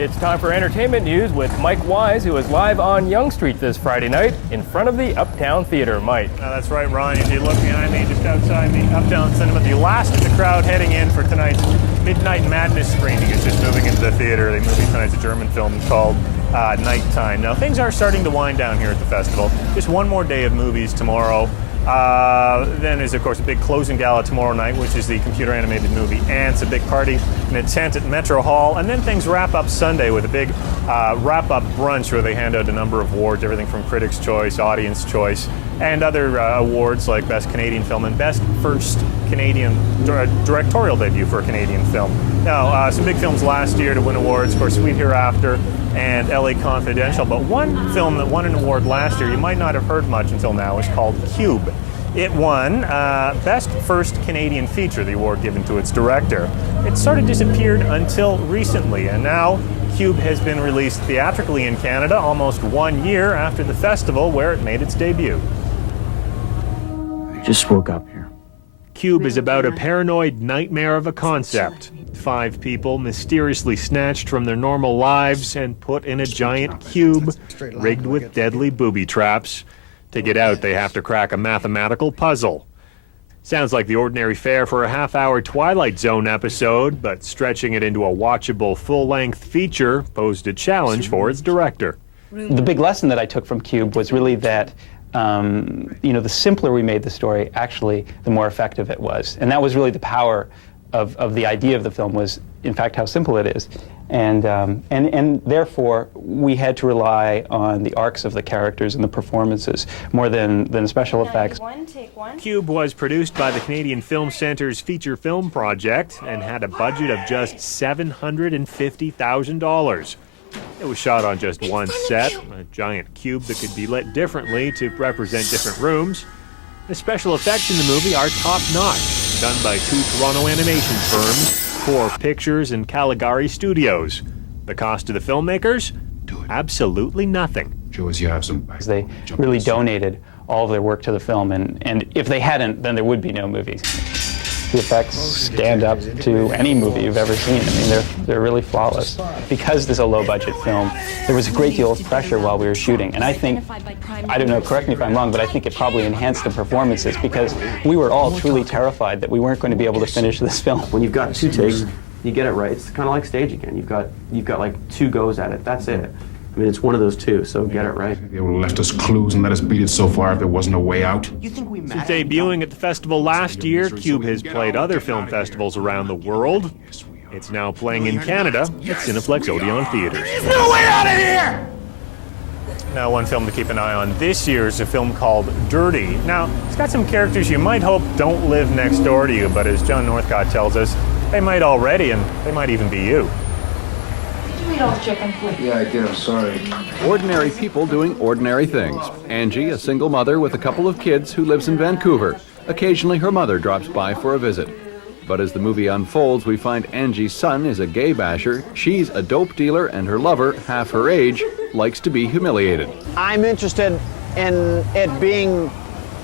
It's time for entertainment news with Mike Wise, who is live on Yonge Street this Friday night in front of the Uptown Theatre. Mike. That's right, Ryan. If you look behind me, just outside the Uptown Cinema, the last of the crowd heading in for tonight's Midnight Madness screening is just moving into the theater. The movie tonight's a German film called Nighttime. Now, things are starting to wind down here at the festival. Just one more day of movies tomorrow. Then there's, of course, a big closing gala tomorrow night, which is the computer-animated movie Ants, a big party in a tent at Metro Hall, and then things wrap up Sunday with a big wrap-up brunch where they hand out a number of awards, everything from Critics' Choice, Audience Choice, and other awards like Best Canadian Film and Best First Canadian Directorial Debut for a Canadian Film. Now, some big films last year to win awards, of course, Sweet Hereafter and LA Confidential, but one film that won an award last year you might not have heard much until now is called Cube. It won Best First Canadian Feature, the award given to its director. It sort of disappeared until recently, and now Cube has been released theatrically in Canada almost 1 year after the festival where it made its debut. I just woke up here. Cube is about a paranoid nightmare of a concept. 5 people mysteriously snatched from their normal lives and put in a giant cube rigged with deadly booby traps. To get out, they have to crack a mathematical puzzle. Sounds like the ordinary fare for a half-hour Twilight Zone episode, but stretching it into a watchable full-length feature posed a challenge for its director. The big lesson that I took from Cube was really that the simpler we made the story, actually, the more effective it was. And that was really the power of the idea of the film, was, in fact, how simple it is. And therefore, we had to rely on the arcs of the characters and the performances more than special effects. Cube was produced by the Canadian Film Centre's Feature Film Project and had a budget of just $750,000. It was shot on just one set, a giant cube that could be lit differently to represent different rooms. The special effects in the movie are top-notch, done by 2 Toronto animation firms, Core Pictures and Caligari Studios. The cost to the filmmakers? Absolutely nothing. They really donated all of their work to the film, and if they hadn't, then there would be no movies. The effects stand up to any movie you've ever seen. I mean, they're really flawless. Because this is a low-budget film, there was a great deal of pressure while we were shooting. And I think, I don't know, correct me if I'm wrong, but I think it probably enhanced the performances because we were all truly terrified that we weren't going to be able to finish this film. When you've got 2 takes, you get it right. It's kind of like stage again. You've got like 2 goes at it. That's it. I mean, it's one of those 2, so get it right. They would have left us clues and let us beat it so far if there wasn't a way out. Since debuting at the festival last year, Cube has played other film festivals around the world. It's now playing in Canada at Cineplex Odeon Theaters. There's no way out of here! Now, one film to keep an eye on this year is a film called Dirty. Now, it's got some characters you might hope don't live next door to you, but as John Northcott tells us, they might already, and they might even be you. Eat all the chicken, please. Yeah, I did. I'm sorry. Ordinary people doing ordinary things. Angie, a single mother with a couple of kids who lives in Vancouver. Occasionally her mother drops by for a visit. But as the movie unfolds, we find Angie's son is a gay basher, she's a dope dealer, and her lover, half her age, likes to be humiliated. I'm interested in it being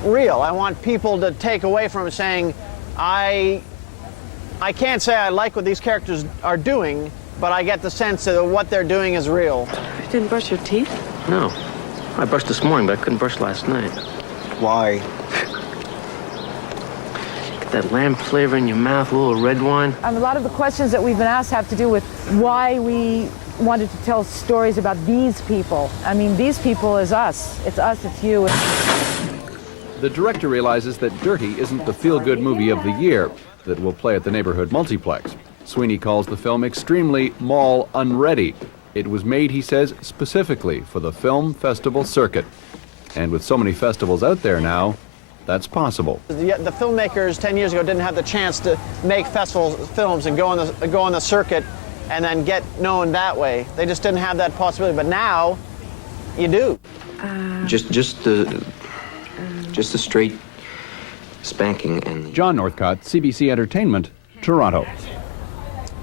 real. I want people to take away from it saying, I can't say I like what these characters are doing, but I get the sense that what they're doing is real. You didn't brush your teeth? No. I brushed this morning, but I couldn't brush last night. Why? Get that lamb flavor in your mouth, a little red wine. A lot of the questions that we've been asked have to do with why we wanted to tell stories about these people. I mean, these people is us. It's us, it's you. The director realizes that Dirty isn't the feel-good movie of the year that will play at the neighborhood multiplex. Sweeney calls the film extremely mall-unready. It was made, he says, specifically for the film festival circuit. And with so many festivals out there now, that's possible. The filmmakers 10 years ago didn't have the chance to make festival films and go on the circuit and then get known that way. They just didn't have that possibility, but now you do. Just the straight spanking and... John Northcott, CBC Entertainment, Toronto.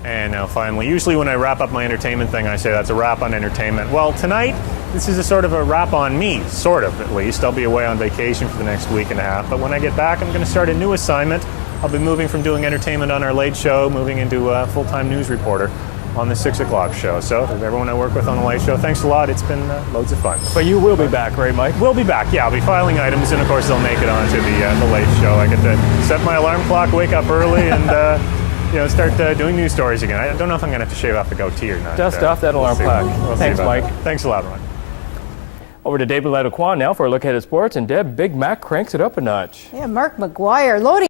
And now finally, usually when I wrap up my entertainment thing, I say that's a wrap on entertainment. Well, tonight, this is a sort of a wrap on me, sort of at least. I'll be away on vacation for the next week and a half, but when I get back, I'm going to start a new assignment. I'll be moving from doing entertainment on our late show, moving into a full-time news reporter. on the 6 o'clock show. So everyone I work with on the Late Show, thanks a lot. It's been loads of fun. But you will be back, right, Mike? We'll be back. Yeah, I'll be filing items, and of course they'll make it onto the Late Show. I get to set my alarm clock, wake up early, and start doing news stories again. I don't know if I'm going to have to shave off the goatee or not. Dust off that alarm clock. Thanks, Mike. Thanks a lot, Ron. Over to David Ledequan now for a look ahead at sports. And Deb, Big Mac cranks it up a notch. Yeah, Mark McGuire loading.